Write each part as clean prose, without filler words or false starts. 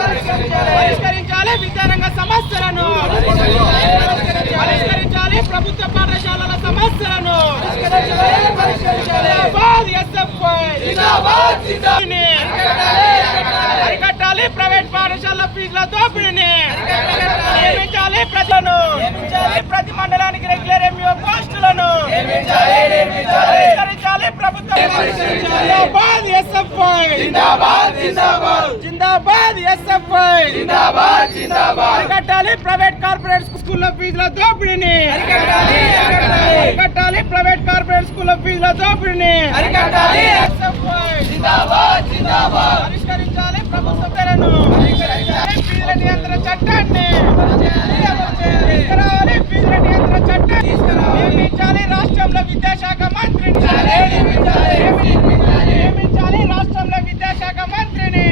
పరిష్కరించాలి విద్యారంగ సమస్యలను, పరిష్కరించాలి ప్రభుత్వ పాఠశాలల సమస్యలను, అరికట్టాలి ప్రైవేట్ పాఠశాలల ఫీజుల దోపిడీని, నియమించాలి ప్రజలను, ప్రతి మండలానికి రెగ్యులర్ ఎంఈఓ పోస్టులను, పరిష్కరించాలి ప్రభుత్వం. జిందాబాద్ ఎస్ఎఫ్ఐ, జిందాబాద్ ఎస్ఎఫ్ఐ, అరికట్టాలి ప్రైవేట్ కార్పొరేట్ స్కూళ్ళ ఫీజుల దోపిడీని, అరికట్టాలి ప్రైవేట్ కార్పొరేట్ స్కూళ్ళ ఫీజుల దోపిడీని, పరిష్కరించాలి ప్రభుత్వ ధరను, ఫీజుల నియంత్రణ చట్టాన్ని తీసుకురావాలి, ఫీజుల నియంత్రణ చట్టాన్ని నియమించాలి, రాష్ట్రంలో విద్యాశాఖ మంత్రిని నియమించాలి, రాష్ట్రంలో విద్యాశాఖ మంత్రిని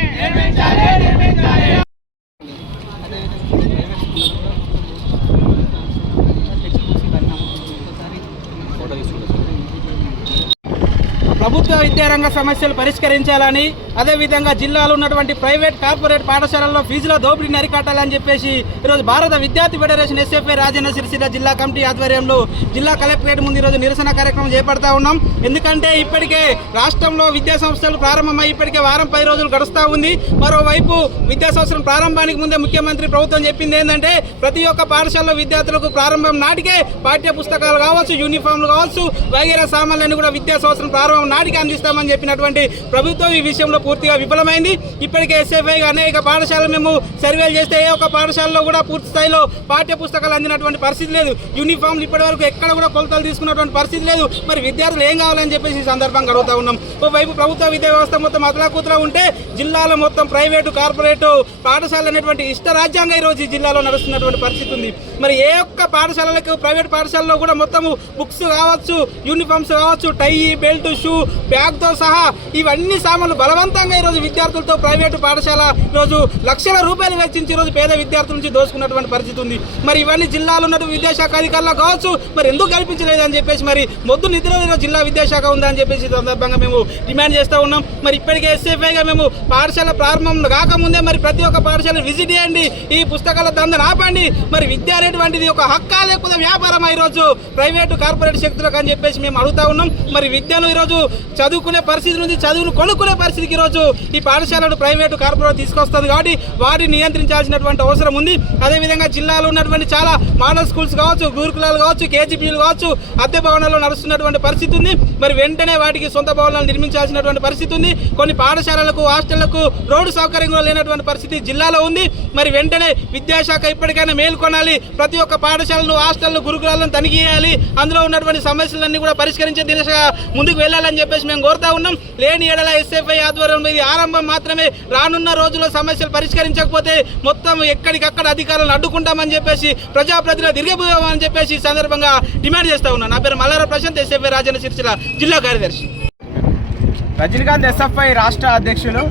ప్రభుత్వ విద్యారంగ సమస్యలు పరిష్కరించాలని, అదేవిధంగా జిల్లాలో ఉన్నటువంటి ప్రైవేట్ కార్పొరేట్ పాఠశాలల్లో ఫీజుల దోపిడీని అరికట్టాలని చెప్పేసి ఈరోజు భారత విద్యార్థి ఫెడరేషన్ ఎస్ఎఫ్ఐ రాజన్న సిరిసిల్ల జిల్లా కమిటీ ఆధ్వర్యంలో జిల్లా కలెక్టరేట్ ముందు ఈరోజు నిరసన కార్యక్రమం చేపడతా ఉన్నాం. ఎందుకంటే ఇప్పటికే రాష్ట్రంలో విద్యా సంస్థలు ప్రారంభమై ఇప్పటికే వారం 10 రోజులు గడుస్తూ ఉంది. మరోవైపు విద్యా సంవత్సరం ప్రారంభానికి ముందే ముఖ్యమంత్రి ప్రభుత్వం చెప్పింది ఏంటంటే ప్రతి ఒక్క పాఠశాలలో విద్యార్థులకు ప్రారంభం నాటికే పాఠ్య పుస్తకాలు కావచ్చు, యూనిఫామ్లు కావచ్చు, వగైరా సామాన్లన్నీ కూడా విద్యా సంవత్సరం ప్రారంభం నాటికి అందిస్తామని చెప్పినటువంటి ప్రభుత్వం ఈ విషయంలో పూర్తిగా విఫలమైంది. ఇప్పటికే ఎస్ఎఫ్ఐ అనేక పాఠశాలలు మేము సర్వేలు చేస్తే ఏ ఒక్క పాఠశాలలో కూడా పూర్తి స్థాయిలో పాఠ్య పుస్తకాలు అందినటువంటి పరిస్థితి లేదు. యూనిఫామ్లు ఇప్పటి వరకు ఎక్కడ కూడా కొలతలు తీసుకున్నటువంటి పరిస్థితి లేదు. మరి విద్యార్థులు ఏం కావాలని చెప్పేసి ఈ సందర్భంగా అడుగుతా ఉన్నాం. ఓవైపు ప్రభుత్వ విద్యా వ్యవస్థ మొత్తం అతలాకుతలా ఉంటే జిల్లాలో మొత్తం ప్రైవేటు కార్పొరేటు పాఠశాలలు అనేటువంటి ఇష్టరాజ్యాంగం ఈరోజు ఈ జిల్లాలో నడుస్తున్నటువంటి పరిస్థితి ఉంది. మరి ఏ ఒక్క పాఠశాలలకు ప్రైవేట్ పాఠశాలలో కూడా మొత్తము బుక్స్ కావచ్చు, యూనిఫామ్స్ కావచ్చు, టై, బెల్ట్, షూ, బ్యాగ్తో సహా ఇవన్నీ సామాన్లు బలవంతంగా ఈరోజు విద్యార్థులతో ప్రైవేటు పాఠశాల ఈరోజు లక్షల రూపాయలు వెచ్చించి ఈరోజు పేద విద్యార్థుల నుంచి దోచుకున్నటువంటి పరిస్థితి ఉంది. మరి ఇవన్నీ జిల్లాలో ఉన్నటువంటి విద్యాశాఖ అధికారులు కావచ్చు, మరి ఎందుకు కల్పించలేదని చెప్పేసి మరి మొద్దు నిద్రలో జిల్లా విద్యాశాఖ ఉందని చెప్పేసి సందర్భంగా మేము డిమాండ్ చేస్తూ ఉన్నాం. మరి ఇప్పటికే ఎస్ఎఫ్ఐగా మేము పాఠశాల ప్రారంభం కాకముందే మరి ప్రతి ఒక్క పాఠశాల విజిట్ చేయండి, ఈ పుస్తకాల దందను ఆపండి. మరి విద్య అనేటువంటిది ఒక హక్కా లేకపోతే వ్యాపారం ఈరోజు ప్రైవేటు కార్పొరేట్ శక్తులకు అని చెప్పేసి మేము అడుగుతా ఉన్నాం. మరి విద్యను ఈరోజు చదువుకునే పరిస్థితి నుంచి చదువును కొనుక్కునే పరిస్థితికి ఈరోజు ఈ పాఠశాలను ప్రైవేటు కార్పొరేట్ తీసుకొస్తుంది కాబట్టి వాటిని నియంత్రించాల్సినటువంటి అవసరం ఉంది. అదేవిధంగా జిల్లాలో ఉన్నటువంటి చాలా మోడల్ స్కూల్స్ కావచ్చు, గురుకులాలు కావచ్చు, కేజీపీలు కావచ్చు, అద్దె భవనాల్లో నడుస్తున్నటువంటి పరిస్థితి ఉంది. మరి వెంటనే వాటికి సొంత భవనాలు నిర్మించాల్సినటువంటి పరిస్థితి ఉంది. కొన్ని పాఠశాలలకు, హాస్టళ్లకు రోడ్డు సౌకర్యం కూడా లేనటువంటి పరిస్థితి జిల్లాలో ఉంది. మరి వెంటనే విద్యాశాఖ ఇప్పటికైనా మేల్కొనాలి. ప్రతి ఒక్క పాఠశాలను, హాస్టళ్లు, గురుకులాలను తనిఖీ చేయాలి. అందులో ఉన్నటువంటి సమస్యలన్నీ కూడా పరిష్కరించే దిశగా ముందుకు వెళ్ళాలని చెప్పేసి మేము కోరుతా ఉన్నాం. లేని ఏడల ఎస్ఎఫ్ఐ ఆధ్వర్యంలో ఇది ఆరంభం మాత్రమే. రానున్న రోజుల్లో సమస్యలు పరిష్కరించకపోతే మొత్తం ఎక్కడికక్కడ అధికారులను అడ్డుకుంటామని చెప్పేసి ప్రజాప్రతినిధులు తిరిగిపోయామని చెప్పేసి ఈ సందర్భంగా డిమాండ్ చేస్తా ఉన్నాను. నా పేరు మల్లార ప్రశాంత్, ఎస్ఎఫ్ఐ రాజన్న సిరిసిల్ల జిల్లా కార్యదర్శి. రజనీకాంత్ ఎస్ఎఫ్ఐ రాష్ట్ర అధ్యక్షులు.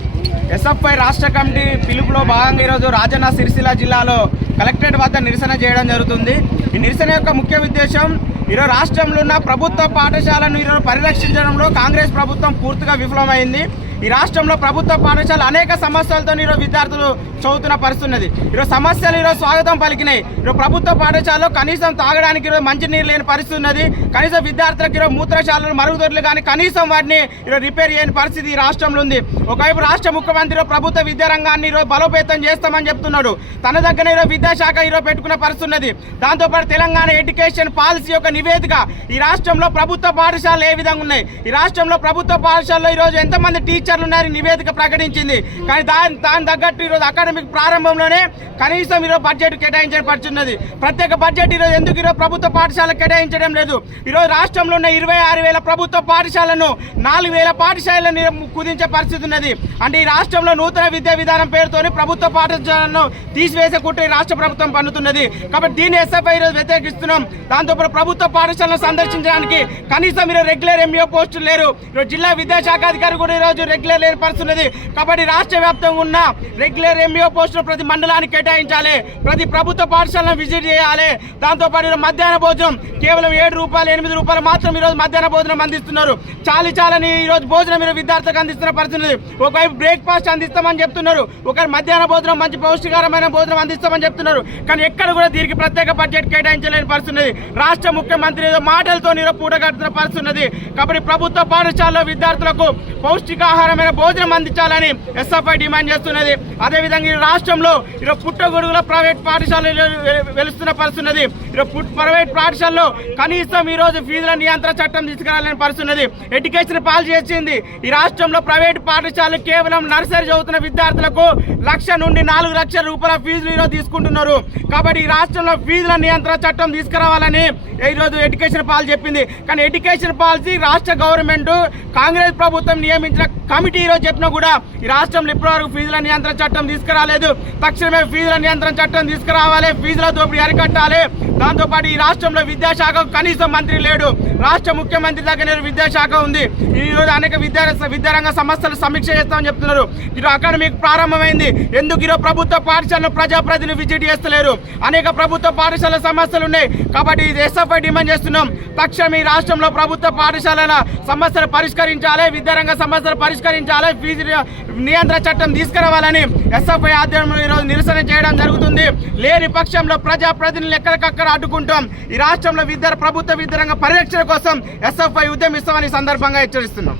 ఎస్ఎఫ్ఐ రాష్ట్ర కమిటీ పిలుపులో భాగంగా ఈరోజు రాజన్న సిరిసిల్ల జిల్లాలో కలెక్టరేట్ వద్ద నిరసన చేయడం జరుగుతుంది. ఈ నిరసన యొక్క ముఖ్య ఉద్దేశం ఈరోజు రాష్ట్రంలో ఉన్న ప్రభుత్వ పాఠశాలను ఈరోజు పరిరక్షించడంలో కాంగ్రెస్ ప్రభుత్వం పూర్తిగా విఫలమైంది. ఈ రాష్ట్రంలో ప్రభుత్వ పాఠశాల అనేక సమస్యలతో ఈరోజు విద్యార్థులు చదువుతున్న పరిస్థితి ఉన్నది. ఈరోజు సమస్యలు ఈరోజు స్వాగతం పలికినాయి. ఈరోజు ప్రభుత్వ పాఠశాలలో కనీసం తాగడానికి ఈరోజు మంచినీరు లేని పరిస్థితి ఉన్నది. కనీసం విద్యార్థులకు ఈరోజు మూత్రశాలలు, మరుగుదొడ్లు కానీ కనీసం వాటిని ఈరోజు రిపేర్ చేయని పరిస్థితి ఈ రాష్ట్రంలో ఉంది. ఒకవైపు రాష్ట్ర ముఖ్యమంత్రి ప్రభుత్వ విద్యారంగాన్ని ఈరోజు బలోపేతం చేస్తామని చెప్తున్నాడు. తన దగ్గర ఈరోజు విద్యాశాఖ ఈరోజు పెట్టుకున్న పరిస్థితి ఉన్నది. దాంతోపాటు తెలంగాణ ఎడ్యుకేషన్ పాలసీ యొక్క నివేదిక ఈ రాష్ట్రంలో ప్రభుత్వ పాఠశాలలు ఏ విధంగా ఉన్నాయి, ఈ రాష్ట్రంలో ప్రభుత్వ పాఠశాలలో ఈరోజు ఎంతమంది టీచర్లు ఉన్నారని నివేదిక ప్రకటించింది. కానీ దాని తగ్గట్టు ఈరోజు అకాడమిక్ ప్రారంభంలోనే కనీసం ఈరోజు బడ్జెట్ కేటాయించబడుతున్నది. ప్రత్యేక బడ్జెట్ ఈరోజు ఎందుకు ఈరోజు ప్రభుత్వ పాఠశాలకు కేటాయించడం లేదు? ఈరోజు రాష్ట్రంలో ఉన్న 26,000 ప్రభుత్వ పాఠశాలను 4,000 పాఠశాలను కుదించే పరిస్థితి ఉన్నది. అంటే ఈ రాష్ట్రంలో నూతన విద్యా విధానం పేరుతోని ప్రభుత్వ పాఠశాలను తీసివేసే కుట్ర ఈ రాష్ట్ర ప్రభుత్వం పన్నుతున్నది. కాబట్టి దీన్ని ఎస్ఎఫ్ఐ ఈరోజు వ్యతిరేకిస్తున్నాం. దాంతోపాటు ప్రభుత్వ పాఠశాలను సందర్శించడానికి కనీసం ఈరోజు రెగ్యులర్ ఎంఈఓ పోస్టులు లేరు. ఈరోజు జిల్లా విద్యాశాఖ అధికారి కూడా ఈరోజు రెగ్యులర్ లేని పరిస్థితి ఉన్నది. కాబట్టి రాష్ట్ర వ్యాప్తంగా ఉన్న రెగ్యులర్ ఎంఈఓ పోస్టులు ప్రతి మండలానికి కేటాయించాలి, ప్రతి ప్రభుత్వ పాఠశాలను విజిట్ చేయాలి. దాంతోపాటు మధ్యాహ్న భోజనం కేవలం 7 రూపాయలు 8 రూపాయలు మాత్రం ఈరోజు మధ్యాహ్న భోజనం అందిస్తున్నారు. చాలని ఈరోజు భోజనం మీరు విద్యార్థులకు అందిస్తున్న పరిస్థితి. ఒకవైపు బ్రేక్ఫాస్ట్ అందిస్తామని చెప్తున్నారు, ఒకరు మధ్యాహ్న భోజనం మంచి పౌష్టికరమైన భోజనం అందిస్తామని చెప్తున్నారు. కానీ ఎక్కడ కూడా దీనికి ప్రత్యేక బడ్జెట్ కేటాయించలేని పరిస్థితి. రాష్ట్ర ముఖ్యమంత్రి ఏదో మాటలతో పూట కడుతున్న పరిస్థితి ఉన్నది. కాబట్టి ప్రభుత్వ పాఠశాలలో విద్యార్థులకు పౌష్టికాహారమైన భోజనం అందించాలని ఎస్ఎఫ్ఐ డిమాండ్ చేస్తున్నది. అదేవిధంగా ఈ రాష్ట్రంలో ఈరోజు పుట్టగొడుగుల ప్రైవేట్ పాఠశాలలు వెలుస్తున్న పరిస్థితి ఉన్నది. ప్రైవేట్ పాఠశాలలో కనీసం ఈ రోజు ఫీజుల నియంత్రణ చట్టం తీసుకురాలని పరిస్థితి ఉన్నది. ఎడ్యుకేషన్ పాలసీ చేసింది. ఈ రాష్ట్రంలో ప్రైవేట్ పాఠశాలలు కేవలం నర్సరీ చదువుతున్న విద్యార్థులకు 1,00,000 నుండి 4 లక్షల రూపాయల ఫీజులు ఈరోజు తీసుకుంటున్నారు. కాబట్టి ఈ రాష్ట్రంలో ఫీజుల నియంత్రణ చట్టం తీసుకురావాలని ఈరోజు ఎడ్యుకేషన్ పాలసీ చెప్పింది. కానీ ఎడ్యుకేషన్ పాలసీ రాష్ట్ర గవర్నమెంట్ కాంగ్రెస్ ప్రభుత్వం నియమించిన కమిటీ ఈరోజు చెప్పినా కూడా ఈ రాష్ట్రంలో ఇప్పటివరకు ఫీజుల నియంత్రణ చట్టం తీసుకురాలేదు. తక్షణమే ఫీజుల నియంత్రణ చట్టం తీసుకురావాలి, ఫీజుల దోపిడీ అరికట్టాలి. దాంతోపాటు ఈ రాష్ట్రంలో విద్యాశాఖ కనీసం మంత్రి లేడు, రాష్ట్ర ముఖ్యమంత్రి దగ్గర విద్యాశాఖ ఉంది. ఈ రోజు అనేక విద్యారంగ సమస్యలు సమీక్ష చేస్తామని చెప్తున్నారు. ఈరోజు అకాడమిక్ ప్రారంభమైంది, ఎందుకు ఈరోజు ప్రభుత్వ పాఠశాలను ప్రజాప్రతినిధులు విజిట్ చేస్తలేరు? అనేక ప్రభుత్వ పాఠశాల సమస్యలు ఉన్నాయి. కాబట్టి ఎస్ఎఫ్ఐ డిమాండ్ చేస్తున్నాం, తక్షణం ఈ రాష్ట్రంలో ప్రభుత్వ పాఠశాలల సమస్యలు పరిష్కరించాలి, విద్యారంగ సమస్యలు పరిష్కరించాలి, ఫీజు నియంత్రణ చట్టం తీసుకురావాలని ఎస్ఎఫ్ఐ ఆధ్వర్యంలో ఈరోజు నిరసన చేయడం జరుగుతుంది. లేని పక్షంలో ప్రజాప్రతినిధులు ఎక్కడికక్కడ అడ్డుకుంటాం. ఈ రాష్ట్రంలో ప్రభుత్వ విద్యారంగ పరిరక్షణ కోసం ఎస్ఎఫ్ఐ ఉద్యమిస్తామని సందర్భంగా హెచ్చరిస్తున్నాం.